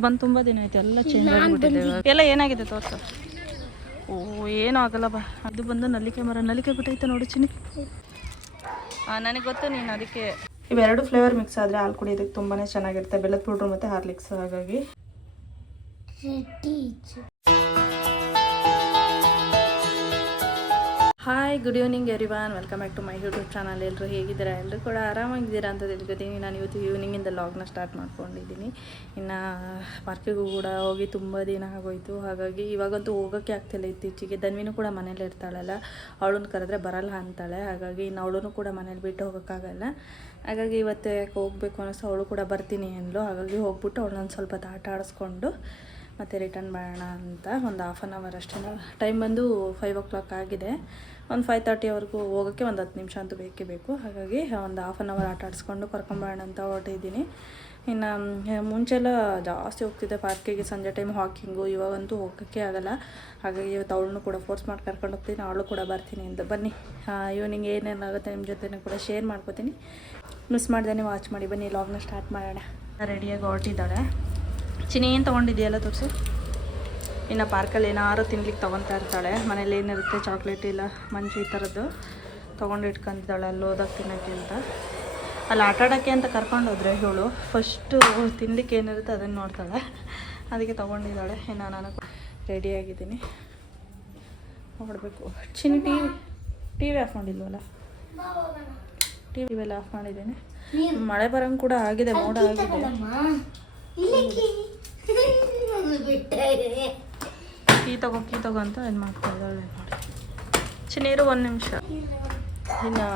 ಇಲ್ಲಿ ಬಂದು ತುಂಬ ದಿನ ಆಯ್ತು, ಎಲ್ಲ ಚೇಂಜ್ ಆಗಿಬಿಟ್ಟಿದೆ ಇವಾಗ. ಎಲ್ಲ ಏನಾಗಿದೆ ತೋರ್ಸು. ಓ ಏನೂ ಆಗಲ್ಲ ಬಾ. ಅದು ಬಂದು ನಲ್ಲಿಕಾಯಿ ಮರ, ನಲ್ಲಿಕಾಯಿ ಬಿಟ್ಟೈತೆ ನೋಡಿ ಚಿನ್ನಿ. ನನಗೆ ಗೊತ್ತು ನೀನು ಅದಕ್ಕೆ. ಇವೆರಡು ಫ್ಲೇವರ್ ಮಿಕ್ಸ್ ಆದರೆ ಹಾಲು ಕುಡಿಯೋದಕ್ಕೆ ತುಂಬಾ ಚೆನ್ನಾಗಿರುತ್ತೆ, ಬೆಲ್ಲದ ಪೌಡ್ರು ಮತ್ತು ಹಾರ್ಲಿಕ್ಸ್. ಹಾಗಾಗಿ hi, good evening everyone, welcome back to my YouTube channel. ಎಲ್ಲರೂ ಹೇಗಿದ್ದೀರಾ? ಎಲ್ಲರೂ ಕೂಡ ಆರಾಮಾಗಿದ್ದೀರಾ ಅಂತ ತಿಳ್ಕೊತೀನಿ. ನಾನು ಇವತ್ತು ಈವ್ನಿಂಗಿಂದ ಲಾಗ್ನ ಸ್ಟಾರ್ಟ್ ಮಾಡ್ಕೊಂಡಿದ್ದೀನಿ. ಇನ್ನು ಪಾರ್ಕಿಗೂ ಕೂಡ ಹೋಗಿ ತುಂಬ ದಿನ ಆಗೋಯಿತು. ಹಾಗಾಗಿ ಇವಾಗಂತೂ ಹೋಗೋಕ್ಕೆ ಆಗ್ತಿಲ್ಲ ಇತ್ತೀಚೆಗೆ. ಧನ್ವಿನೂ ಕೂಡ ಮನೇಲಿ ಇರ್ತಾಳಲ್ಲ, ಅವಳನ್ನ ಕರೆದ್ರೆ ಬರಲ್ಲ ಅಂತಾಳೆ. ಹಾಗಾಗಿ ಇನ್ನು ಅವಳನ್ನು ಕೂಡ ಮನೇಲಿ ಬಿಟ್ಟು ಹೋಗೋಕ್ಕಾಗಲ್ಲ. ಹಾಗಾಗಿ ಇವತ್ತು ಯಾಕೆ ಹೋಗಬೇಕು ಅನ್ನಿಸ್ತು, ಅವಳು ಕೂಡ ಬರ್ತೀನಿ ಅಂದ್ಲು. ಹಾಗಾಗಿ ಹೋಗ್ಬಿಟ್ಟು ಅವಳನ್ನೊಂದು ಸ್ವಲ್ಪ ಆಟ ಆಡಿಸ್ಕೊಂಡು ಮತ್ತು ರಿಟರ್ನ್ ಮಾಡೋಣ ಅಂತ. ಒಂದು ಹಾಫ್ ಆನ್ ಅವರ್ ಅಷ್ಟೇ. ಟೈಮ್ ಬಂದು 5 o'clock ಆಗಿದೆ. ಒಂದು 5:30ವರೆಗೂ ಹೋಗೋಕ್ಕೆ ಒಂದು 10 ನಿಮಿಷ ಅಂತೂ ಬೇಕೇ ಬೇಕು. ಹಾಗಾಗಿ ಒಂದು ಹಾಫ್ ಆನ್ ಅವರ್ ಆಟ ಆಡಿಸ್ಕೊಂಡು ಕರ್ಕೊಂಬರೋಣ ಅಂತ ಹೊರಟಿದ್ದೀನಿ. ಇನ್ನು ಮುಂಚೆಲ್ಲ ಜಾಸ್ತಿ ಹೋಗ್ತಿದ್ದೆ ಪಾರ್ಕಿಗೆ, ಸಂಜೆ ಟೈಮ್ ವಾಕಿಂಗು. ಇವಾಗಂತೂ ಹೋಗೋಕ್ಕೆ ಆಗಲ್ಲ. ಹಾಗಾಗಿ ಇವತ್ತು ಅವಳನ್ನು ಕೂಡ ಫೋರ್ಸ್ ಮಾಡಿ ಕರ್ಕೊಂಡು ಹೋಗ್ತೀನಿ, ಅವಳು ಕೂಡ ಬರ್ತೀನಿ ಅಂತ. ಬನ್ನಿ, ಈವ್ನಿಂಗ್ ಏನೇನಾಗುತ್ತೆ ನಿಮ್ಮ ಜೊತೆ ಕೂಡ ಶೇರ್ ಮಾಡ್ಕೋತೀನಿ. ಮಿಸ್ ಮಾಡ್ದೇ ವಾಚ್ ಮಾಡಿ. ಬನ್ನಿ, ಲಾಗ್ನ ಸ್ಟಾರ್ಟ್ ಮಾಡೋಣ. ರೆಡಿಯಾಗಿ ಹೊರಟಿದ್ದಾಳೆ. ಚಿನ್ನಿ ಏನು ತೊಗೊಂಡಿದೆಯಲ್ಲ ತೋರಿಸು. ಇನ್ನು ಪಾರ್ಕಲ್ಲಿ ಏನಾರು ತಿನ್ಲಿಕ್ಕೆ ತೊಗೊತಾ ಇರ್ತಾಳೆ. ಮನೇಲಿ ಏನಿರುತ್ತೆ ಚಾಕ್ಲೇಟ್ ಇಲ್ಲ ಮಂಚು ಈ ಥರದ್ದು ತೊಗೊಂಡು ಇಟ್ಕೊಂತಿದ್ದಾಳೆ ಅಲ್ಲಿ ಓದೋಕ್ಕೆ ತಿನ್ನೋಕ್ಕೆ ಅಂತ. ಅಲ್ಲಿ ಆಟಾಡೋಕ್ಕೆ ಅಂತ ಕರ್ಕೊಂಡೋದ್ರೆ ಇವಳು ಫಸ್ಟು ತಿನ್ಲಿಕ್ಕೆ ಏನಿರುತ್ತೆ ಅದನ್ನು ನೋಡ್ತಾಳೆ. ಅದಕ್ಕೆ ತೊಗೊಂಡಿದ್ದಾಳೆ. ಇನ್ನು ನಾನು ರೆಡಿಯಾಗಿದ್ದೀನಿ, ನೋಡಬೇಕು. ಚಿನ್ನಿ ಟಿ ವಿ ಆಫ್ ಮಾಡಿಲ್ವಲ್ಲ? ಟಿ ವಿ ಎಲ್ಲ ಆಫ್ ಮಾಡಿದ್ದೀನಿ. ಮಳೆ ಬರೋಂಗೆ ಕೂಡ ಆಗಿದೆ, ಮೋಡ ಆಗಿದೆ. ಕೀ ತಗೋ ಅಂತ ಏನು ಮಾಡ್ತಾ ಇದ್ದಾಳೆ ನೋಡಿ. ಚಿನ್ನೀರು 1 ನಿಮಿಷ. ಇನ್ನು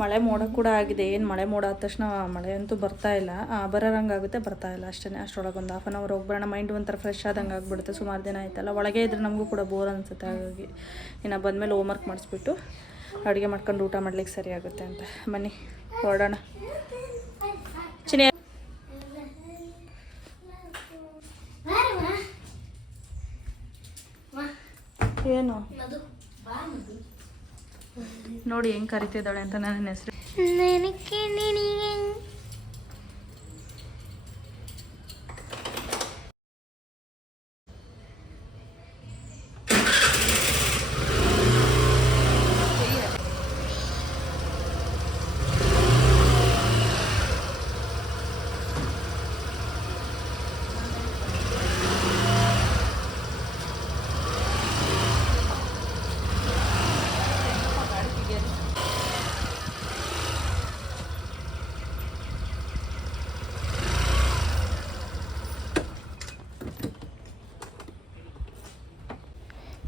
ಮಳೆ ಮೋಡ ಕೂಡ ಆಗಿದೆ. ಏನು ಮಳೆ ಮೋಡ ಆದ ತಕ್ಷಣ ಮಳೆ ಅಂತೂ ಬರ್ತಾ ಇಲ್ಲ, ಬರೋಂಗೆ ಆಗುತ್ತೆ, ಬರ್ತಾ ಇಲ್ಲ ಅಷ್ಟೇ. ಅಷ್ಟರೊಳಗೆ ಒಂದು ಹಾಫ್ ಆನ್ ಅವರ್ ಹೋಗ್ಬೇಡ, ಮೈಂಡ್ ಒಂಥರ ಫ್ರೆಶ್ ಆದಂಗೆ ಆಗಿಬಿಡುತ್ತೆ. ಸುಮಾರು ದಿನ ಆಯ್ತಲ್ಲ, ಒಳಗೆ ಇದ್ರೆ ನಮಗೂ ಕೂಡ ಬೋರ್ ಅನಿಸುತ್ತೆ. ಹಾಗಾಗಿ ಇನ್ನು ಬಂದಮೇಲೆ ಹೋಮ್ವರ್ಕ್ ಮಾಡಿಸ್ಬಿಟ್ಟು ಅಡುಗೆ ಮಾಡ್ಕೊಂಡು ಊಟ ಮಾಡ್ಲಿಕ್ಕೆ ಸರಿ ಆಗುತ್ತೆ ಅಂತ. ಬನ್ನಿ ಹೊರಡೋಣ. ಚಿನ್ನಿ ಏನು ನೋಡಿ ಹೆಂಗೆ ಕರಿತಿದ್ದಾಳೆ ಅಂತ. ನನ್ನ ಹೆಸರು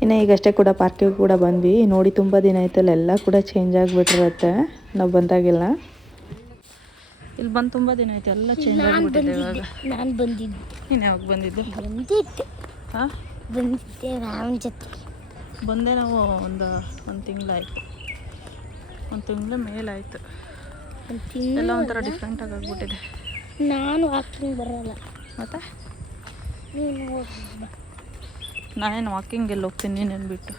ಇನ್ನು ಈಗಷ್ಟೇ ಕೂಡ ಪಾರ್ಕಿಗೆ ಕೂಡ ಬಂದ್ವಿ. ನೋಡಿ ತುಂಬ ದಿನ ಆಯ್ತಲ್ಲ, ಎಲ್ಲ ಕೂಡ ಚೇಂಜ್ ಆಗಿಬಿಟ್ಟಿರುತ್ತೆ ನಾವು ಬಂದಾಗೆಲ್ಲ. ಇಲ್ಲಿ ಬಂದು ತುಂಬ ದಿನ ಆಯ್ತು, ಎಲ್ಲ ಚೇಂಜ್ ಆಗಿಬಿಟ್ಟಿದೆ ಇವಾಗ. ನಾನು ಬಂದಿದ್ದೆ. ನೀನು ಯಾವಾಗ ಬಂದಿದ್ದೆ? ಹಾಂ, ಬಂದಿದ್ದೆ ರಾಮನ ಜೊತೆ. ಬಂದೆ ನಾವು ಒಂದು ತಿಂಗಳಾಯಿತು, 1 ತಿಂಗಳ ಮೇಲಾಯಿತು. ಎಲ್ಲ ಒಂಥರ ಡಿಫ್ರೆಂಟಾಗಿ ಆಗಿಬಿಟ್ಟಿದೆ. ನಾನು ವಾಕಿಂಗ್ ಬರೋಲ್ಲ. ಮತ್ತು ನೀನು ನಾನೇನು ವಾಕಿಂಗ್ ಎಲ್ಲ ಹೋಗ್ತೀನಿ, ನೀನೇನು ಬಿಟ್ಟು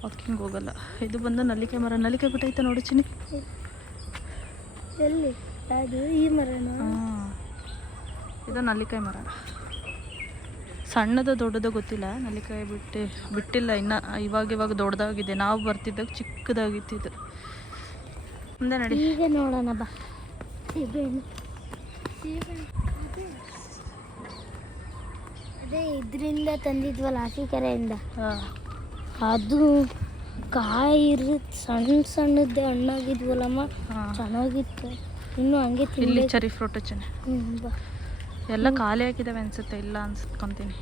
ವಾಕಿಂಗ್ ಹೋಗಲ್ಲ. ಇದು ಬಂದು ನಲ್ಲಿಕಾಯಿ ಮರ, ನಲ್ಲಿಕಾಯಿ ಬಿಟ್ಟೈತೆ ನೋಡಿ ಚಿನ್ನಿ. ಎಲ್ಲಿ ಅದು? ಈ ಮರನ? ಹಾಂ, ಇದು ನಲ್ಲಿಕಾಯಿ ಮರ. ಸಣ್ಣದು ದೊಡ್ಡದು ಗೊತ್ತಿಲ್ಲ. ನಲ್ಲಿಕಾಯಿ ಬಿಟ್ಟಿಲ್ಲ ಇನ್ನು. ಇವಾಗ ದೊಡ್ಡದಾಗಿದೆ. ನಾವು ಬರ್ತಿದ್ದಾಗ ಚಿಕ್ಕದಾಗಿತ್ತಿದ್ದು. ಮುಂದೆ ನಡಿ, ಈಗ ನೋಡೋಣ ಬಾ. ಅದೇ ಇದರಿಂದ ತಂದಿದ್ವಲ್ಲ ಹಸಿಕೆರೆಯಿಂದ, ಅದು ಕಾಯಿ ಇರುತ್ತೆ ಸಣ್ಣದ್ದೇ ಹಣ್ಣಾಗಿದ್ವಲ್ಲಮ್ಮ, ಚೆನ್ನಾಗಿತ್ತು. ಇನ್ನೂ ಹಂಗೆ ಇಲ್ಲಿ ಚೆರಿ ಫ್ರೂಟ್ ಚೆನ್ನಾಗಿ ಎಲ್ಲ ಖಾಲಿ ಆಗಿದ್ದಾವೆ ಅನ್ಸುತ್ತೆ. ಇಲ್ಲ ಅನ್ಸ್ಕೊಂತೀನಿ.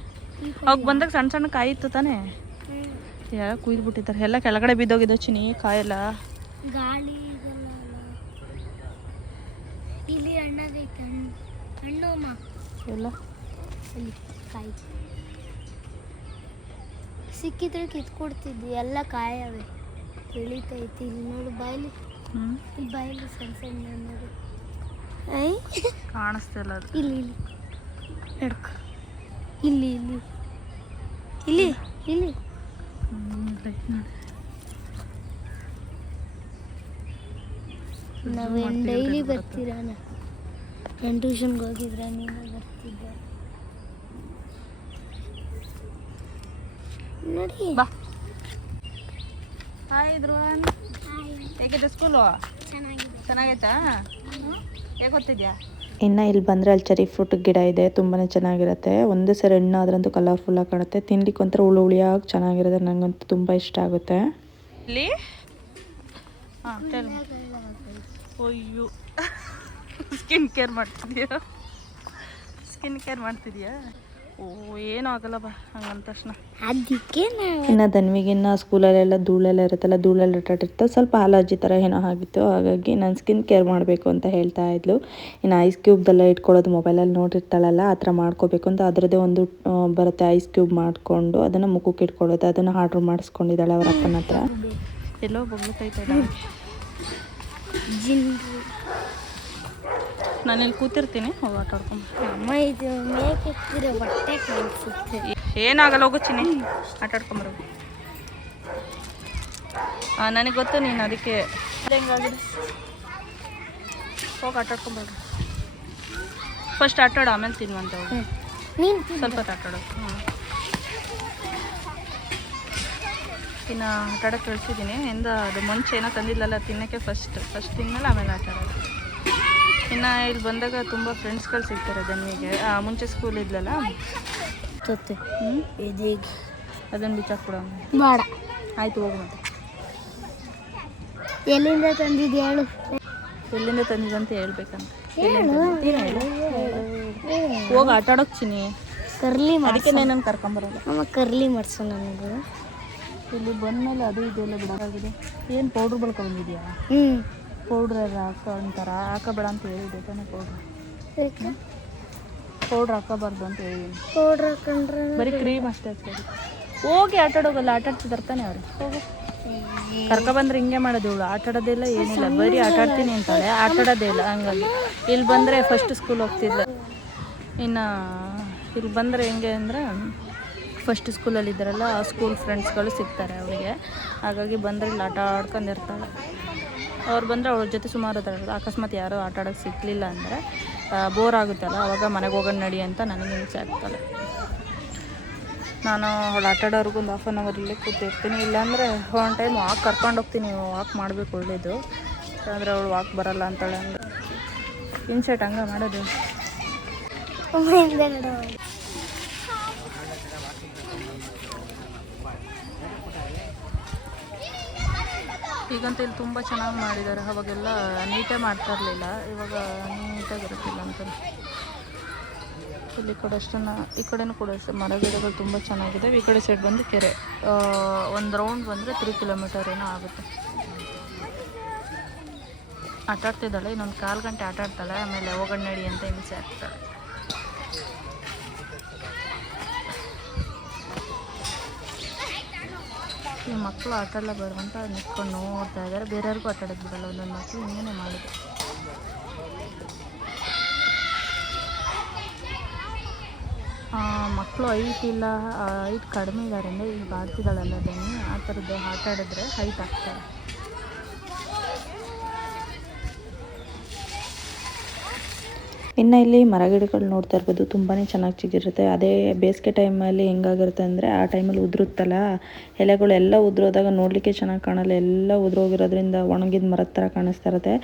ಅವಾಗ ಬಂದಾಗ ಸಣ್ಣ ಕಾಯಿ ಇತ್ತು ತಾನೇ, ಎಲ್ಲ ಕುಯ್ದುಬಿಟ್ಟಿದ್ದಾರೆ. ಎಲ್ಲ ಕೆಳಗಡೆ ಬಿದ್ದೋಗಿದ್ದವು ಚಿನ್ನಿ ಕಾಯೆಲ್ಲ. ಗಾಳಿ ಇಲ್ಲಿ ಹಣ್ಣಾಗೈತೆ, ಹಣ್ಣು ಅಮ್ಮ ಎಲ್ಲ ಅಲ್ಲಿ ಕಾಯಿ ಸಿಕ್ಕಿದ್ರೆ ಕಿತ್ಕೊಡ್ತಿದ್ವಿ. ಎಲ್ಲ ಕಾಯವೇ ಬೆಳೀತೈತಿ. ಇಲ್ಲಿ ನೋಡು ಬಾಯಲ್ಲಿ, ಇಲ್ಲಿ ಬಾಯಲ್ಲಿ ಸಣ್ಣ ನೋಡಿ ಕಾಣಿಸ್ತಿಲ್ಲ ಅದು. ಇಲ್ಲಿ ನಡ್ಕ, ಇಲ್ಲಿ ಇಲ್ಲಿ ಇಲ್ಲಿ ಇಲ್ಲಿ ನಾವೇನು ಡೈಲಿ ಬರ್ತೀರಾ? ನಾನು ಟ್ಯೂಷನ್ಗೆ ಹೋಗಿದ್ರೆ ನೀನು ಬರ್ತಿದ್ದೆ. ನೋಡಿ ಬಾ. ಹಾಯ್ ಧ್ರುವನ್, ಹೇಗಿದೆ ಸ್ಕೂಲು? ಚೆನ್ನಾಗೈತಾ? ಹೇಗೆ ಓದ್ತಿದ್ಯಾ? ಇನ್ನು ಇಲ್ಲಿ ಬಂದರೆ ಅಲ್ಲಿ ಚೆರಿ ಫ್ರೂಟ್ ಗಿಡ ಇದೆ, ತುಂಬಾ ಚೆನ್ನಾಗಿರುತ್ತೆ. ಒಂದೇ ಸರಿ ಹಣ್ಣು ಆದ್ರಂತೂ ಕಲರ್ಫುಲ್ಲಾಗಿ ಕಾಣುತ್ತೆ. ತಿನ್ಲಿಕ್ಕೆ ಒಂಥರ ಹುಳಿಯಾಗಿ ಚೆನ್ನಾಗಿರುತ್ತೆ. ನನಗಂತೂ ತುಂಬ ಇಷ್ಟ ಆಗುತ್ತೆ. ಇಲ್ಲಿ ಹಾಂ ಅಯ್ಯೋ ಸ್ಕಿನ್ ಕೇರ್ ಮಾಡ್ತಿದ್ಯಾ? ಓ ಏನೂ ಆಗಲ್ಲ ಬಾ ಹಂಗಂದ ತಕ್ಷಣ. ಅದಕ್ಕೆ ಇನ್ನು ಧನ್ವಿಗಿನ್ನ ಸ್ಕೂಲಲ್ಲೆಲ್ಲ ಧೂಳೆಲ್ಲ ಇರುತ್ತಲ್ಲ, ಧೂಳೆಲ್ಲ ಇರ್ತಾಯಿತ್ತು. ಸ್ವಲ್ಪ ಅಲರ್ಜಿ ಥರ ಏನೋ ಆಗಿತ್ತು. ಹಾಗಾಗಿ ನಾನು ಸ್ಕಿನ್ ಕೇರ್ ಮಾಡಬೇಕು ಅಂತ ಹೇಳ್ತಾ ಇದ್ಲು. ಇನ್ನು ಐಸ್ ಕ್ಯೂಬ್ದೆಲ್ಲ ಇಟ್ಕೊಳ್ಳೋದು ಮೊಬೈಲಲ್ಲಿ ನೋಡಿರ್ತಾಳಲ್ಲ, ಆ ಥರ ಮಾಡ್ಕೋಬೇಕು ಅಂತ ಅದರದ್ದೇ ಒಂದು ಬರುತ್ತೆ. ಐಸ್ ಕ್ಯೂಬ್ ಮಾಡಿಕೊಂಡು ಅದನ್ನು ಮುಖಕ್ಕೆ ಇಟ್ಕೊಳ್ಳೋದು, ಅದನ್ನು ಆರ್ಡ್ರ್ ಮಾಡಿಸ್ಕೊಂಡಿದ್ದಾಳೆ ಅವ್ರ ಅಪ್ಪನ ಹತ್ರ. ಎಲ್ಲೋ ಬಗ್ಲತ್ತೈತೆ ನಾನಿಲ್ಲಿ ಕೂತಿರ್ತೀನಿ, ಹೋಗಿ ಆಟ ಆಡ್ಕೊಂಡು. ಅಮ್ಮ ಇದು ಮೇಕಿದ್ರೆ ಬಟ್ಟೆ ಕಾಣಿಸುತ್ತೆ. ಏನಾಗಲ್ಲ, ಹೋಗು ಚಿನ್ನಿ, ಆಟ ಆಡ್ಕೊಂಬರು. ನನಗೆ ಗೊತ್ತು ನೀನು ಅದಕ್ಕೆ ಹೆಂಗಾಗಿದೆ. ಹೋಗಿ ಆಟ ಆಡ್ಕೊಂಬರು. ಫಸ್ಟ್ ಆಟ ಆಡು, ಆಮೇಲೆ ತಿನ್ನುವಂತ ಹೋಗಿ. ನೀನು ಸ್ವಲ್ಪ ಹೊತ್ತು ಆಟ ಆಡೋದು. ಇನ್ನು ಆಟ ಆಡೋಕ್ಕೆ ಕಳಿಸಿದ್ದೀನಿ. ಅದು ಮುಂಚೆ ಏನೋ ತಂದಿಲ್ಲಲ್ಲ ತಿನ್ನೋಕ್ಕೆ, ಫಸ್ಟ್ ತಿನ್ನಲ್ಲ ಆಮೇಲೆ ಆಟ ಆಡೋದು. ಇನ್ನು ಇಲ್ಲಿ ಬಂದಾಗ ತುಂಬ ಫ್ರೆಂಡ್ಸ್ಗಳು ಸಿಗ್ತಾರೆ ಧನ್ವಿಗೆ. ಮುಂಚೆ ಸ್ಕೂಲ್ ಇದ್ಲಲ್ಲ, ಇದೀಗ ಅದನ್ನು ಬಿಚ್ಚಾಕ್ಬಿಡ. ಬೇಡ, ಆಯಿತು ಹೋಗು. ಮತ್ತೆ ಎಲ್ಲಿಂದ ತಂದಿದ್ದು ಹೇಳು. ಎಲ್ಲಿಂದ ತಂದಿದ್ದಂತ ಹೇಳ್ಬೇಕಂತ. ಹೋಗಿ ಆಟ ಆಡೋಕೆ ಚಿನ್ನಿ. ಕರ್ಲಿ ಅದಕ್ಕೆ ನಾನು ಕರ್ಕೊಂಬರೋಲ್ಲ. ಅಮ್ಮ ಕರ್ಲಿ ಮಾಡಿಸು ನನಗೆ. ಇಲ್ಲಿ ಬಂದಮೇಲೆ ಅದು ಇದೆಲ್ಲ ಬಿಡೋದಾಗಿದೆ. ಏನು ಪೌಡ್ರ್ ಬಳ್ಕೊಂಡಿದ್ಯಾ? ಪೌಡ್ರ್ ಎಲ್ಲ ಹಾಕೊಂತಾರ, ಹಾಕೋಬೇಡ ಅಂತ ಹೇಳಿದೆ ತಾನೇ. ಪೌಡ್ರ್ ಹಾಕೋಬಾರ್ದು ಅಂತ ಹೇಳಿದ್ದೀನಿ. ಪೌಡ್ರ್ ಹಾಕೊಂಡ್ರೆ ಬರೀ ಕ್ರೀಮ್ ಅಷ್ಟೇ ಹಚ್ಕೋದು. ಹೋಗಿ ಆಟ ಆಡೋಗಲ್ಲ, ಆಟ ಆಡ್ತಿದ್ದಾರೆ ತಾನೆ ಅವರು. ಕರ್ಕೊಬಂದ್ರೆ ಹಿಂಗೆ ಮಾಡೋದು. ಇವಳು ಆಟ ಆಡೋದಿಲ್ಲ, ಏನಿಲ್ಲ, ಬರೀ ಆಟ ಆಡ್ತೀನಿ ಅಂತಾಳೆ, ಆಟ ಆಡೋದೇ ಇಲ್ಲ. ಹಂಗಾಗಿ ಇಲ್ಲಿ ಬಂದರೆ ಫಸ್ಟ್ ಸ್ಕೂಲ್ ಹೋಗ್ತಿದ್ಲ. ಇನ್ನು ಇಲ್ಲಿ ಬಂದರೆ ಹೆಂಗೆ ಅಂದರೆ ಫಸ್ಟ್ ಸ್ಕೂಲಲ್ಲಿ ಇದ್ದಾರಲ್ಲ, ಆ ಸ್ಕೂಲ್ ಫ್ರೆಂಡ್ಸ್ಗಳು ಸಿಗ್ತಾರೆ ಅವರಿಗೆ. ಹಾಗಾಗಿ ಬಂದರೆ ಇಲ್ಲಿ ಆಟ ಆಡ್ಕೊಂಡಿರ್ತಾಳೆ. ಅವ್ರು ಬಂದರೆ ಅವ್ರ ಜೊತೆ ಸುಮಾರು ಇದ್ದಾರಲ್ಲ, ಅಕಸ್ಮಾತ್ ಯಾರೋ ಆಟ ಆಡೋಕ್ಕೆ ಸಿಕ್ಕಲಿಲ್ಲ ಅಂದರೆ ಬೋರ್ ಆಗುತ್ತಲ್ಲ, ಆವಾಗ ಮನೆಗೆ ಹೋಗೋಣ ನಡಿ ಅಂತ ನನಗೆ ಹಿಂಸೆ ಆಗ್ತಾಳೆ. ನಾನು ಅವಳು ಆಟ ಆಡೋರ್ಗು ಒಂದು ಹಾಫ್ ಆನ್ ಅವರ್ ಇಲ್ಲೇ ಕೂತಿರ್ತೀನಿ. ಇಲ್ಲಾಂದರೆ ಒಂದು ಟೈಮ್ ವಾಕ್ ಕರ್ಕೊಂಡು ಹೋಗ್ತೀನಿ. ವಾಕ್ ಮಾಡಬೇಕು ಒಳ್ಳೇದು, ಆದರೆ ಅವಳು ವಾಕ್ ಬರಲ್ಲ ಅಂತಾಳೆ. ಅಂದರೆ ಇನ್ಸೆಟ್ ಹಂಗೆ ಮಾಡೋದು. ಈಗಂತೂ ಇಲ್ಲಿ ತುಂಬ ಚೆನ್ನಾಗಿ ಮಾಡಿದ್ದಾರೆ. ಅವಾಗೆಲ್ಲ ನೀಟೇ ಮಾಡ್ತಾ ಇರಲಿಲ್ಲ, ಇವಾಗ ನೀಟಾಗಿರುತ್ತಿಲ್ಲ ಅಂತ. ಇಲ್ಲಿ ಕೂಡ ಅಷ್ಟನ್ನು, ಈ ಕಡೆನೂ ಕೂಡ ಅಷ್ಟೇ ಮರ ಗಿಡಗಳು ತುಂಬ ಚೆನ್ನಾಗಿದೆ. ಈ ಕಡೆ ಸೈಡ್ ಬಂದು ಕೆರೆ. ಒಂದು ರೌಂಡ್ ಬಂದರೆ 3 ಕಿಲೋಮೀಟರ್ ಏನೋ ಆಗುತ್ತೆ. ಆಟ ಆಡ್ತಿದ್ದಾಳೆ. ಇನ್ನೊಂದು 1/4 ಗಂಟೆ ಆಟ ಆಡ್ತಾಳೆ, ಆಮೇಲೆ ಹೋಗೋಣ ನಡಿ ಅಂತ ಹಿಂಸೆ ಆಗ್ತಾಳೆ. ಈ ಮಕ್ಕಳು ಆಟ ಎಲ್ಲ ಬರುವಂತ ನಿಂತ್ಕೊಂಡು ನೋಡ್ತಾ ಇದ್ದಾರೆ. ಬೇರೆಯವ್ರಿಗೂ ಆಟ ಆಡೋದು ಬಿಡಲ್ಲ. ಒಂದೊಂದು ಮಕ್ಕಳು ಹಿಂಗೇ ಮಾಡೋದು. ಮಕ್ಕಳು ಹೈಟ್ ಇಲ್ಲ, ಹೈಟ್ ಕಡಿಮೆ ಇದ್ದಾರೆ ಅಂದರೆ ಈಗ ಆಡ್ತಿದ್ದಾಳಲ್ಲ ಧನ್ವಿ, ಆ ಥರದ್ದು ಆಟ ಆಡಿದ್ರೆ ಹೈಟ್ ಆಗ್ತಾರೆ. ಇನ್ನು ಇಲ್ಲಿ ಮರಗಿಡಗಳು ನೋಡ್ತಾ ಇರ್ಬೋದು, ತುಂಬಾ ಚೆನ್ನಾಗಿ ಚಿಗಿರುತ್ತೆ. ಅದೇ ಬೇಸಿಗೆ ಟೈಮಲ್ಲಿ ಹೆಂಗಾಗಿರುತ್ತೆ ಅಂದರೆ, ಆ ಟೈಮಲ್ಲಿ ಉದುರುತ್ತಲ್ಲ ಎಲೆಗಳೆಲ್ಲ ಉದುರೋದಾಗ ನೋಡಲಿಕ್ಕೆ ಚೆನ್ನಾಗಿ ಕಾಣಲ್ಲ. ಎಲ್ಲ ಉದುರೋಗಿರೋದ್ರಿಂದ ಒಣಗಿದ ಮರದ ಥರ ಕಾಣಿಸ್ತಾ ಇರುತ್ತೆ.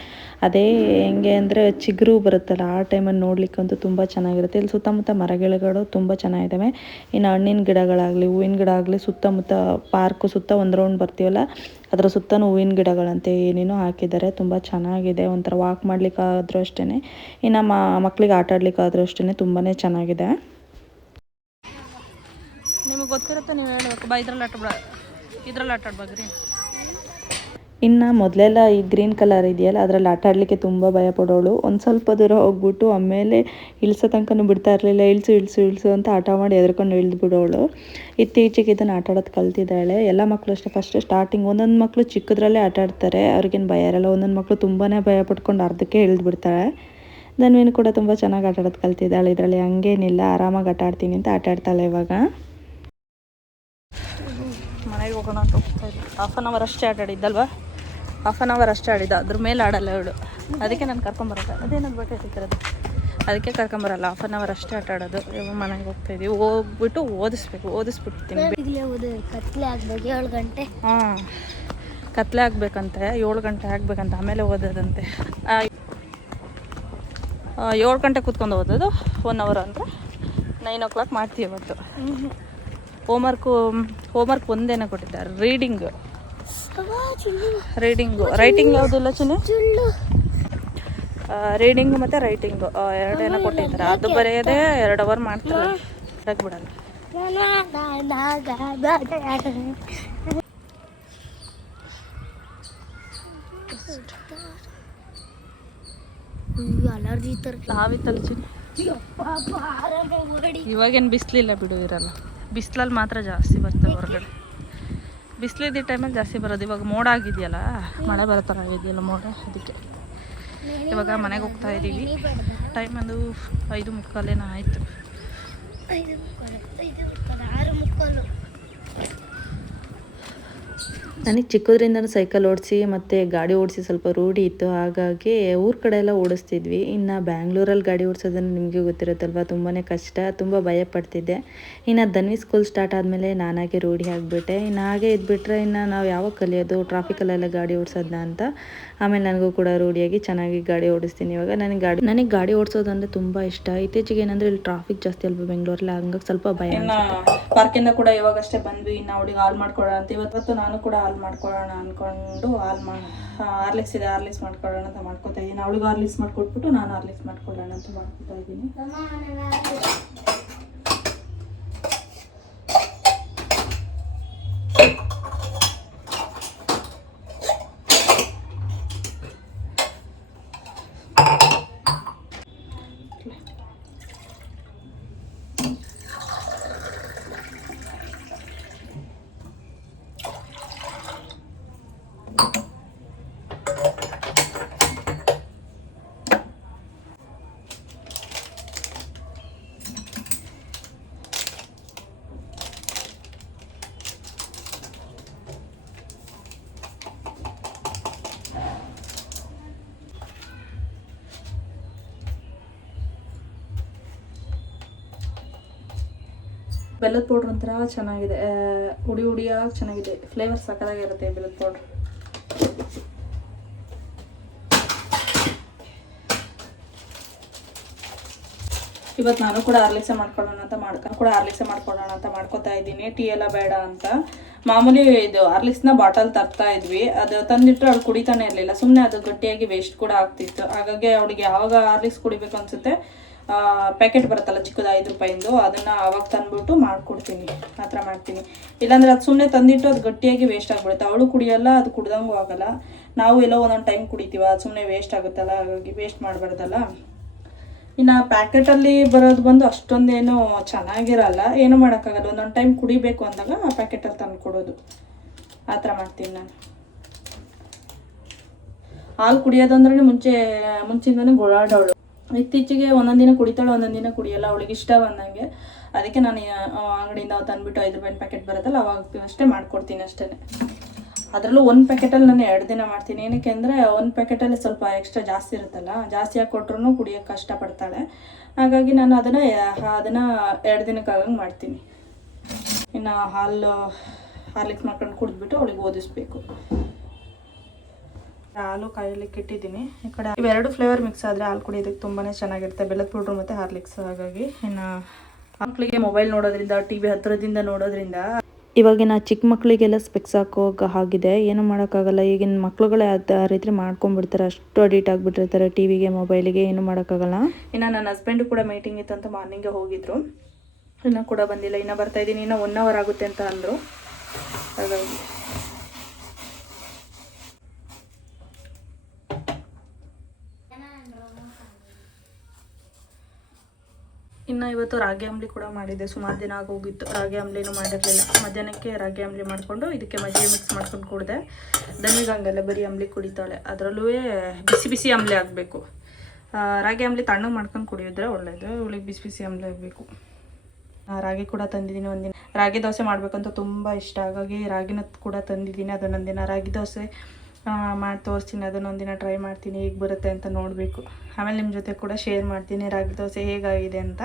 ಅದೇ ಹೆಂಗೆ ಅಂದರೆ ಚಿಗುರು ಬರುತ್ತಲ್ಲ, ಆ ಟೈಮಲ್ಲಿ ನೋಡಲಿಕ್ಕಂತೂ ತುಂಬ ಚೆನ್ನಾಗಿರುತ್ತೆ. ಇಲ್ಲಿ ಸುತ್ತಮುತ್ತ ಮರಗಿಡಗಳು ತುಂಬ ಚೆನ್ನಾಗಿದ್ದಾವೆ. ಇನ್ನು ಹಣ್ಣಿನ ಗಿಡಗಳಾಗಲಿ, ಹೂವಿನ ಗಿಡ ಆಗಲಿ, ಸುತ್ತಮುತ್ತ ಪಾರ್ಕು ಸುತ್ತ ಒಂದು ರೌಂಡ್ ಬರ್ತೀವಲ್ಲ, ಅದರ ಸುತ್ತಲೂ ಹೂವಿನ ಗಿಡಗಳಂತೆ ಏನೇನೋ ಹಾಕಿದ್ದಾರೆ. ತುಂಬ ಚೆನ್ನಾಗಿದೆ. ಒಂಥರ ವಾಕ್ ಮಾಡಲಿಕ್ಕಾದ್ರೂ ಅಷ್ಟೇ, ಇನ್ನು ಮಕ್ಕಳಿಗೆ ಆಟ ಆಡಲಿಕ್ಕಾದ್ರೂ ಅಷ್ಟೇ ತುಂಬಾ ಚೆನ್ನಾಗಿದೆ. ನಿಮಗೆ ಗೊತ್ತಿರುತ್ತೆ, ನೀವು ಹೇಳಬೇಕು. ಬಾ, ಇದ್ರಲ್ಲಿ ಆಟ ಆಡ್ಬೇಕ್ರಿ. ಇನ್ನು ಮೊದಲೆಲ್ಲ ಈ ಗ್ರೀನ್ ಕಲರ್ ಇದೆಯಲ್ಲ, ಅದರಲ್ಲಿ ಆಟ ಆಡಲಿಕ್ಕೆ ತುಂಬ ಭಯ ಪಡೋಳು. ಒಂದು ಸ್ವಲ್ಪ ದೂರ ಹೋಗ್ಬಿಟ್ಟು ಆಮೇಲೆ ಇಳಿಸೋ ತನಕನೂ ಬಿಡ್ತಾ ಇರಲಿಲ್ಲ. ಇಳಿಸು ಅಂತ ಆಟ ಮಾಡಿ ಎದ್ಕೊಂಡು ಇಳಿದು ಬಿಡೋಳು. ಇತ್ತೀಚೆಗೆ ಇದನ್ನು ಆಟ ಆಡೋದು ಕಲ್ತಿದ್ದಾಳೆ. ಎಲ್ಲ ಮಕ್ಕಳು ಅಷ್ಟೇ. ಫಸ್ಟ್ ಸ್ಟಾರ್ಟಿಂಗ್ ಒಂದೊಂದು ಮಕ್ಕಳು ಚಿಕ್ಕದ್ರಲ್ಲೇ ಆಟ ಆಡ್ತಾರೆ, ಅವ್ರಿಗೇನು ಭಯ ಇರಲ್ಲ. ಒಂದೊಂದು ಮಕ್ಕಳು ತುಂಬಾ ಭಯ ಪಡ್ಕೊಂಡು ಅರ್ಧಕ್ಕೆ ಇಳಿದು ಬಿಡ್ತಾಳೆ. ಧನ್ವಿನೂ ಕೂಡ ತುಂಬ ಚೆನ್ನಾಗಿ ಆಟ ಆಡೋದು ಕಲ್ತಿದ್ದಾಳೆ. ಇದರಲ್ಲಿ ಹಂಗೇನಿಲ್ಲ, ಆರಾಮಾಗಿ ಆಟ ಆಡ್ತೀನಿ ಅಂತ ಆಟ ಆಡ್ತಾಳೆ. ಇವಾಗ ಮನೆಗೆ ಹೋಗೋಣ ಅಂತ ಹೋಗ್ತಾ ಇದ್ದೆ. 1/2 an hour ಅಷ್ಟೇ ಆಟ ಆಡಿದ್ದಲ್ವಾ? 1/2 an hour ಅಷ್ಟೇ ಆಡಿದ್ದ, ಅದ್ರ ಮೇಲೆ ಆಡಲ್ಲ ಇವಳು. ಅದಕ್ಕೆ ನಾನು ಕರ್ಕೊಂಬರೋದು. ಅದೇನದು ಬಟ್ಟೆ ಸಿಕ್ಕಿರೋದು ಅದಕ್ಕೆ ಕರ್ಕೊಂಬರಲ್ಲ, 1 ಅವರ್ ಅಷ್ಟೇ ಆಟ ಆಡೋದು. ಇವಾಗ ಮನೆಗೆ ಹೋಗ್ತಾಯಿದ್ದೀವಿ, ಹೋಗ್ಬಿಟ್ಟು ಓದಿಸ್ಬಿಡ್ತೀನಿ. ಈಗಲೇ ಕತ್ಲೆ ಆಗ್ಬೇಕು 7 ಗಂಟೆ. ಹಾಂ, ಕತ್ಲೆ ಆಗಬೇಕಂತೆ, 7 ಗಂಟೆ ಆಗಬೇಕಂತ, ಆಮೇಲೆ ಓದೋದಂತೆ. 7 ಗಂಟೆ ಕೂತ್ಕೊಂಡು ಓದೋದು, 1 ಅವರ್ ಅಂದರೆ 9 o'clock ಮಾಡ್ತೀವಿ ಇವತ್ತು. ಹೋಮ್ವರ್ಕ್ ಒಂದೇನ ಕೊಟ್ಟಿದ್ದಾರೆ, ರೀಡಿಂಗು. ರೈಟಿಂಗ್ ಯಾವುದಿಲ್ಲ ಚಿನ್ನಿ, ರೀಡಿಂಗ್ ಮತ್ತು ರೈಟಿಂಗು 2 ಏನೋ ಕೊಟ್ಟಿದ್ದಾರೆ. ಅದು ಬರೆಯೋದೇ 2 ಅವರ್ ಮಾಡ್ತಾರೆ, ಬಿಡಲ್ಲ. ಅಲರ್ಜಿ ನಾವಿತ್ತಲ್ಲ ಚಿನ್ನಿ. ಇವಾಗೇನು ಬಿಸಿಲಿಲ್ಲ ಬಿಡು, ಇರಲ್ಲ. ಬಿಸಿಲಲ್ಲಿ ಮಾತ್ರ ಜಾಸ್ತಿ ಬರ್ತವೆ ಹೊರಗಡೆ. ಬಿಸಿಲಿದ್ದ ಟೈಮಲ್ಲಿ ಜಾಸ್ತಿ ಬರೋದು. ಇವಾಗ ಮೋಡ ಆಗಿದೆಯಲ್ಲ, ಮಳೆ ಬರೋ ಥರ ಆಗಿದೆಯಲ್ಲ ಮೋಡ, ಅದಕ್ಕೆ ಇವಾಗ ಮನೆಗೆ ಹೋಗ್ತಾ ಇದ್ದೀವಿ. ಟೈಮ್ ಒಂದು 5:45 ಆಯಿತು. 6:45. ನನಗೆ ಚಿಕ್ಕದ್ರಿಂದ ಸೈಕಲ್ ಓಡಿಸಿ ಮತ್ತು ಗಾಡಿ ಓಡಿಸಿ ಸ್ವಲ್ಪ ರೂಢಿ ಇತ್ತು. ಹಾಗಾಗಿ ಊರ ಕಡೆ ಎಲ್ಲ ಓಡಿಸ್ತಿದ್ವಿ. ಇನ್ನು ಬ್ಯಾಂಗ್ಳೂರಲ್ಲಿ ಗಾಡಿ ಓಡಿಸೋದನ್ನು ನಿಮಗೆ ಗೊತ್ತಿರುತ್ತಲ್ವ, ತುಂಬಾ ಕಷ್ಟ, ತುಂಬ ಭಯಪಡ್ತಿದ್ದೆ. ಇನ್ನು ಧನ್ವಿ ಸ್ಕೂಲ್ ಸ್ಟಾರ್ಟ್ ಆದಮೇಲೆ ನಾನಾಗೆ ರೂಢಿ ಆಗಿಬಿಟ್ಟೆ. ಇನ್ನು ಹಾಗೆ ಇದ್ಬಿಟ್ರೆ ಇನ್ನು ನಾವು ಯಾವಾಗ ಕಲಿಯೋದು ಟ್ರಾಫಿಕಲ್ಲೆಲ್ಲ ಗಾಡಿ ಓಡಿಸೋದನ್ನ ಅಂತ. ಆಮೇಲೆ ನನಗೂ ಕೂಡ ರೂಢಿಯಾಗಿ ಚೆನ್ನಾಗಿ ಗಾಡಿ ಓಡಿಸ್ತೀನಿ. ಇವಾಗ ನನಗೆ ಗಾಡಿ ಓಡಿಸೋದಂದರೆ ತುಂಬ ಇಷ್ಟ. ಇತ್ತೀಚೆಗೆ ಏನಂದರೆ ಇಲ್ಲಿ ಟ್ರಾಫಿಕ್ ಜಾಸ್ತಿ ಅಲ್ವ ಬೆಂಗಳೂರಲ್ಲಿ, ಹಂಗಾಗಿ ಸ್ವಲ್ಪ ಭಯ. ಪಾರ್ಕಿಂದ ಕೂಡ ಇವಾಗಷ್ಟೇ ಬಂದ್ವಿ. ಇನ್ನು ಅವಳಿಗೆ ಹಾಲು ಮಾಡ್ಕೊಳ್ಳೋಣ ಅಂತ ಇವತ್ತು ನಾನು ಕೂಡ ಹಾಲು ಮಾಡ್ಕೊಳ್ಳೋಣ ಅಂದ್ಕೊಂಡು ಹಾರ್ಲಿಕ್ಸ್ ಇದೆ, ಹಾರ್ಲಿಕ್ಸ್ ಮಾಡ್ಕೊಳ್ಳೋಣ ಅಂತ ಮಾಡ್ಕೊತಾ ಇದ್ದೀನಿ. ಅವಳಿಗೆ ಹಾರ್ಲಿಕ್ಸ್ ಮಾಡ್ಕೊಟ್ಬಿಟ್ಟು ನಾನು ಹಾರ್ಲಿಕ್ಸ್ ಮಾಡ್ಕೊಳ್ಳೋಣ ಅಂತ ಮಾಡ್ಕೊತಾ ಇದ್ದೀನಿ. ಬೆಲ್ಲದ ಪೌಡ್ರ್ ಒಂಥರ ಚೆನ್ನಾಗಿದೆ, ಹುಡಿಯಾಗಿ ಚೆನ್ನಾಗಿದೆ, ಫ್ಲೇವರ್ ಸಕ್ಕತ್ತಾಗಿರುತ್ತೆ ಬೆಲ್ಲದ ಪೌಡ್ರ್. ಇವತ್ತು ನಾನು ಕೂಡ ಹಾರ್ಲಿಕ್ಸೆ ಮಾಡ್ಕೊಳ್ಳೋಣ ಅಂತ ಮಾಡ್ಕೊತಾ ಇದ್ದೀನಿ. ಟೀ ಎಲ್ಲ ಬೇಡ ಅಂತ. ಮಾಮೂಲಿ ಇದು ಹಾರ್ಲಿಕ್ಸ್ನ ಬಾಟಲ್ ತರ್ತಾ ಇದ್ವಿ, ಅದು ತಂದಿಟ್ರೆ ಅವಳು ಕುಡಿತಾನೆ ಇರಲಿಲ್ಲ, ಸುಮ್ಮನೆ ಅದು ಗಟ್ಟಿಯಾಗಿ ವೇಸ್ಟ್ ಕೂಡ ಆಗ್ತಿತ್ತು. ಹಾಗಾಗಿ ಅವಳಿಗೆ ಯಾವಾಗ ಹಾರ್ಲಿಕ್ಸ್ ಕುಡಿಬೇಕು ಅನಿಸುತ್ತೆ, ಪ್ಯಾಕೆಟ್ ಬರುತ್ತಲ್ಲ ಚಿಕ್ಕದು 5 ರೂಪಾಯಿಂದು, ಅದನ್ನು ಅವಾಗ ತಂದ್ಬಿಟ್ಟು ಮಾಡಿಕೊಡ್ತೀನಿ, ಆ ಥರ ಮಾಡ್ತೀನಿ. ಇಲ್ಲಾಂದರೆ ಅದು ಸುಮ್ಮನೆ ತಂದಿಟ್ಟು ಅದು ಗಟ್ಟಿಯಾಗಿ ವೇಸ್ಟ್ ಆಗಿಬಿಡುತ್ತೆ. ಅವಳು ಕುಡಿಯೋಲ್ಲ, ಅದು ಕುಡ್ದಂಗೂ ಆಗೋಲ್ಲ. ನಾವು ಎಲ್ಲೋ ಒಂದೊಂದು ಟೈಮ್ ಕುಡಿತೀವ, ಅದು ಸುಮ್ಮನೆ ವೇಸ್ಟ್ ಆಗುತ್ತಲ್ಲ, ಹಾಗಾಗಿ ವೇಸ್ಟ್ ಮಾಡಬಾರ್ದಲ್ಲ. ಇನ್ನು ಪ್ಯಾಕೆಟಲ್ಲಿ ಬರೋದು ಬಂದು ಅಷ್ಟೊಂದೇನು ಚೆನ್ನಾಗಿರಲ್ಲ, ಏನೂ ಮಾಡೋಕ್ಕಾಗಲ್ಲ. ಒಂದೊಂದು ಟೈಮ್ ಕುಡಿಬೇಕು ಅಂದಾಗ ಆ ಪ್ಯಾಕೆಟಲ್ಲಿ ತಂದು ಕೊಡೋದು, ಆ ಥರ ಮಾಡ್ತೀನಿ ನಾನು. ಹಾಲು ಕುಡಿಯೋದಂದ್ರೆ ಮುಂಚಿಂದನೇ ಗೊಳಾಡೋಳು. ಇತ್ತೀಚೆಗೆ ಒಂದೊಂದು ದಿನ ಕುಡಿತಾಳೆ, ಒಂದೊಂದು ದಿನ ಕುಡಿಯೋಲ್ಲ, ಅವಳಿಗೆ ಇಷ್ಟ ಬಂದಂಗೆ. ಅದಕ್ಕೆ ನಾನು ಅಂಗಡಿಯಿಂದ ತಂದುಬಿಟ್ಟು 5 ರೂಪಾಯಿನ ಪ್ಯಾಕೆಟ್ ಬರುತ್ತಲ್ಲ, ಅವಾಗ ಅಷ್ಟೇ ಮಾಡಿಕೊಡ್ತೀನಿ ಅಷ್ಟೇ. ಅದರಲ್ಲೂ 1 ಪ್ಯಾಕೆಟಲ್ಲಿ ನಾನು 2 ದಿನ ಮಾಡ್ತೀನಿ. ಏನಕ್ಕೆ ಅಂದರೆ 1 ಪ್ಯಾಕೆಟಲ್ಲಿ ಸ್ವಲ್ಪ ಎಕ್ಸ್ಟ್ರಾ ಜಾಸ್ತಿ ಇರುತ್ತಲ್ಲ, ಜಾಸ್ತಿ ಹಾಕಿ ಕೊಟ್ರೂ ಕುಡಿಯೋಕ್ಕೆ ಕಷ್ಟಪಡ್ತಾಳೆ. ಹಾಗಾಗಿ ನಾನು ಅದನ್ನು 2 ದಿನಕ್ಕಾಗಂಗೆ ಮಾಡ್ತೀನಿ. ಇನ್ನು ಹಾರ್ಲಿಕ್ಸ್ ಮಾಡ್ಕೊಂಡು ಕುಡಿದ್ಬಿಟ್ಟು ಅವಳಿಗೆ ಓದಿಸ್ಬೇಕು. ಹಾಲು ಕಾಯಲಿಕ್ಕೆ ಇಟ್ಟಿದ್ದೀನಿ. ಈ ಕಡೆ ಇವೆರಡು ಫ್ಲೇವರ್ ಮಿಕ್ಸ್ ಆದರೆ ಹಾಲು ಕುಡಿಯೋದಕ್ಕೆ ತುಂಬಾ ಚೆನ್ನಾಗಿರುತ್ತೆ, ಬೆಲ್ಲದ ಪೌಡ್ರು ಮತ್ತು ಹಾರ್ಲಿಕ್ಸ್. ಹಾಗಾಗಿ ಇನ್ನು ಮಕ್ಕಳಿಗೆ ಮೊಬೈಲ್ ನೋಡೋದ್ರಿಂದ, ಟಿ.ವಿ ಹತ್ತಿರದಿಂದ ನೋಡೋದ್ರಿಂದ ಇವಾಗಿನ ಚಿಕ್ಕ ಮಕ್ಕಳಿಗೆಲ್ಲ ಸ್ಪೆಕ್ಸ್ ಹಾಕೋ ಹಾಗಿದೆ. ಏನೂ ಮಾಡೋಕ್ಕಾಗಲ್ಲ. ಈಗಿನ ಮಕ್ಳುಗಳೇ ಆ ರೀತಿ ಮಾಡ್ಕೊಂಡ್ಬಿಡ್ತಾರೆ, ಅಷ್ಟು ಅಡಿಕ್ಟ್ ಆಗಿಬಿಟ್ಟಿರ್ತಾರೆ ಟಿ.ವಿಗೆ, ಮೊಬೈಲಿಗೆ, ಏನೂ ಮಾಡೋಕ್ಕಾಗಲ್ಲ. ಇನ್ನು ನನ್ನ ಹಸ್ಬೆಂಡು ಕೂಡ ಮೀಟಿಂಗ್ ಇತ್ತು ಅಂತ ಮಾರ್ನಿಂಗೇ ಹೋಗಿದ್ರು, ಇನ್ನೂ ಕೂಡ ಬಂದಿಲ್ಲ. ಇನ್ನೂ ಬರ್ತಾಯಿದ್ದೀನಿ, ಇನ್ನೂ 1 ಅವರ್ ಆಗುತ್ತೆ ಅಂತ ಅಂದರು. ಹಾಗಾಗಿ ಇನ್ನು ಇವತ್ತು ರಾಗಿ ಅಂಬ್ಲಿ ಕೂಡ ಮಾಡಿದ್ದೆ. ಸುಮಾರು ದಿನ ಆಗೋಗಿತ್ತು ರಾಗಿ ಅಂಬ್ಲಿನೂ ಮಾಡಿರಲಿಲ್ಲ. ಮಧ್ಯಾಹ್ನಕ್ಕೆ ರಾಗಿ ಅಂಬ್ಲಿ ಮಾಡಿಕೊಂಡು ಇದಕ್ಕೆ ಮಜ್ಜಿಗೆ ಮಿಕ್ಸ್ ಮಾಡ್ಕೊಂಡು ಕುಡಿದೆ. ದನಿಗೆ ಹಂಗಲ್ಲ, ಬರೀ ಅಂಬ್ಲಿ ಕುಡಿತಾಳೆ. ಅದರಲ್ಲೂ ಬಿಸಿ ಬಿಸಿ ಅಂಬ್ಲಿ ಆಗಬೇಕು. ರಾಗಿ ಅಂಬ್ಲಿ ತಣ್ಣಗೆ ಮಾಡ್ಕೊಂಡು ಕುಡಿಯೋದ್ರೆ ಒಳ್ಳೆಯದು. ಇವಳಿಗೆ ಬಿಸಿ ಬಿಸಿ ಅಂಬ್ಲಿ ಆಗಬೇಕು. ರಾಗಿ ಕೂಡ ತಂದಿದ್ದೀನಿ. ಒಂದಿನ ರಾಗಿ ದೋಸೆ ಮಾಡಬೇಕಂತ ತುಂಬ ಇಷ್ಟ, ಹಾಗಾಗಿ ರಾಗಿನ ಕೂಡ ತಂದಿದ್ದೀನಿ. ಅದು ನಂದಿನ ರಾಗಿ ದೋಸೆ ಮಾಡಿ ತೋರಿಸ್ತೀನಿ. ಅದನ್ನೊಂದಿನ ಟ್ರೈ ಮಾಡ್ತೀನಿ, ಹೇಗೆ ಬರುತ್ತೆ ಅಂತ ನೋಡಬೇಕು. ಆಮೇಲೆ ನಿಮ್ಮ ಜೊತೆ ಕೂಡ ಶೇರ್ ಮಾಡ್ತೀನಿ ರಾಗಿ ದೋಸೆ ಹೇಗಾಗಿದೆ ಅಂತ.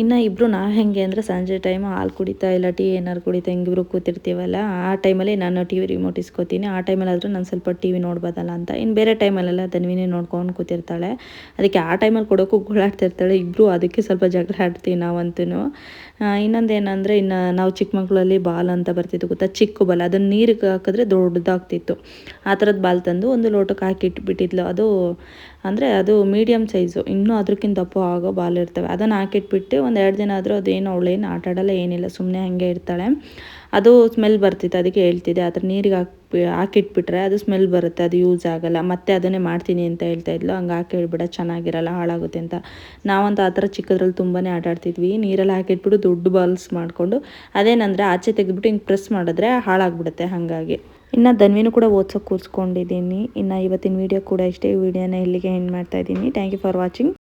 ಇನ್ನು ಇಬ್ಬರು ಹೆಂಗೆ ಅಂದರೆ ಸಂಜೆ ಟೈಮ್ ಹಾಲು ಕುಡಿತಾ ಇಲ್ಲ ಟೀ ಏನಾರು ಕುಡಿತಾ ಹಿಂಗಿಬ್ರು ಕೂತಿರ್ತೀವಲ್ಲ, ಆ ಟೈಮಲ್ಲಿ ನಾನು ಟಿ ವಿ ರಿಮೋಟ್ ಇಸ್ಕೊತೀನಿ. ಆ ಟೈಮಲ್ಲಾದರೂ ನಾನು ಸ್ವಲ್ಪ ಟಿ ವಿ ನೋಡ್ಬೋದಲ್ಲ ಅಂತ. ಇನ್ನು ಬೇರೆ ಟೈಮಲ್ಲೆಲ್ಲ ಧನ್ವಿನೇ ನೋಡ್ಕೊಂಡು ಕೂತಿರ್ತಾಳೆ. ಅದಕ್ಕೆ ಆ ಟೈಮಲ್ಲಿ ಕೊಡೋಕ್ಕೂ ಗೋಳಾಡ್ತಿರ್ತಾಳೆ. ಇಬ್ಬರು ಅದಕ್ಕೆ ಸ್ವಲ್ಪ ಜಗಳ ಆಡ್ತೀವಿ ನಾವಂತೂ. ಇನ್ನೊಂದೇನೆಂದರೆ, ಇನ್ನು ನಾವು ಚಿಕ್ಕ ಮಕ್ಕಳಲ್ಲಿ ಬಾಲ್ ಅಂತ ಬರ್ತಿತ್ತು ಗೊತ್ತಾ, ಚಿಕ್ಕ ಬಾಲ್, ಅದನ್ನು ನೀರಿಗೆ ಹಾಕಿದ್ರೆ ದೊಡ್ಡದಾಗ್ತಿತ್ತು. ಆ ಥರದ್ದು ಬಾಲ್ ತಂದು ಒಂದು ಲೋಟಕ್ಕೆ ಹಾಕಿ ಇಟ್ಬಿಟ್ಟಿದ್ಲು. ಅದು ಅಂದರೆ ಅದು ಮೀಡಿಯಮ್ ಸೈಜು, ಇನ್ನೂ ಅದಕ್ಕಿಂತ ದಪ್ಪ ಆಗೋ ಬಾಲ್ ಇರ್ತವೆ. ಅದನ್ನು ಹಾಕಿಟ್ಬಿಟ್ಟು ಒಂದು 2 ದಿನ ಆದರೂ ಅದೇನು ಅವಳೇನು ಆಟ ಆಡಲ್ಲ, ಏನಿಲ್ಲ, ಸುಮ್ಮನೆ ಹಾಗೆ ಇರ್ತಾಳೆ. ಅದು ಸ್ಮೆಲ್ ಬರ್ತಿತ್ತು, ಅದಕ್ಕೆ ಹೇಳ್ತಿದ್ದೆ, ಆ ಥರ ನೀರಿಗೆ ಹಾಕಿಟ್ಬಿಟ್ರೆ ಅದು ಸ್ಮೆಲ್ ಬರುತ್ತೆ, ಅದು ಯೂಸ್ ಆಗಲ್ಲ, ಮತ್ತೆ ಅದನ್ನೇ ಮಾಡ್ತೀನಿ ಅಂತ ಹೇಳ್ತಾಯಿದ್ಲು. ಹಂಗೆ ಹಾಕಿ ಹೇಳ್ಬಿಡ, ಚೆನ್ನಾಗಿರಲ್ಲ, ಹಾಳಾಗುತ್ತೆ ಅಂತ. ನಾವಂತೂ ಆ ಥರ ಚಿಕ್ಕದ್ರಲ್ಲಿ ತುಂಬಾ ಆಟ ಆಡ್ತಿದ್ವಿ. ನೀರಲ್ಲಿ ಹಾಕಿಟ್ಬಿಟ್ಟು ದೊಡ್ಡ ಬಾಲ್ಸ್ ಮಾಡಿಕೊಂಡು, ಅದೇನಂದರೆ ಆಚೆ ತೆಗೆದ್ಬಿಟ್ಟು ಹಿಂಗೆ ಪ್ರೆಸ್ ಮಾಡಿದ್ರೆ ಹಾಳಾಗ್ಬಿಡುತ್ತೆ. ಹಾಗಾಗಿ ಇನ್ನು ಧನ್ವಿನೂ ಕೂಡ ಓದ್ಸೋಕೆ ಕೂರಿಸ್ಕೊಂಡಿದ್ದೀನಿ. ಇನ್ನು ಇವತ್ತಿನ ವೀಡಿಯೋ ಕೂಡ ಇಷ್ಟೇ. ಈ ವಿಡಿಯೋನ ಇಲ್ಲಿಗೆ ಎಂಡ್ ಮಾಡ್ತಾಯಿದ್ದೀನಿ. Thank you for watching.